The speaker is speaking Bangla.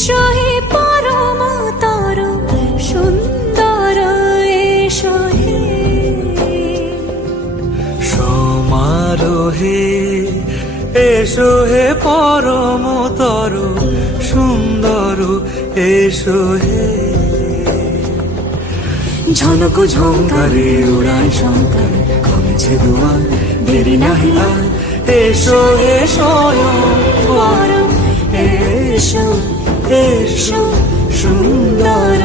এসো হে পরমতর সুন্দর এসো হে সমারোহে এসো হে পরমতর সুন্দর এসো হে ঝনক ঝঙ্কারে উড়ায় শঙ্কর কমেছে দুয়ার দেরি নাহি আর এসো হে স্বয়ং পরম এসো এসো সুন্দর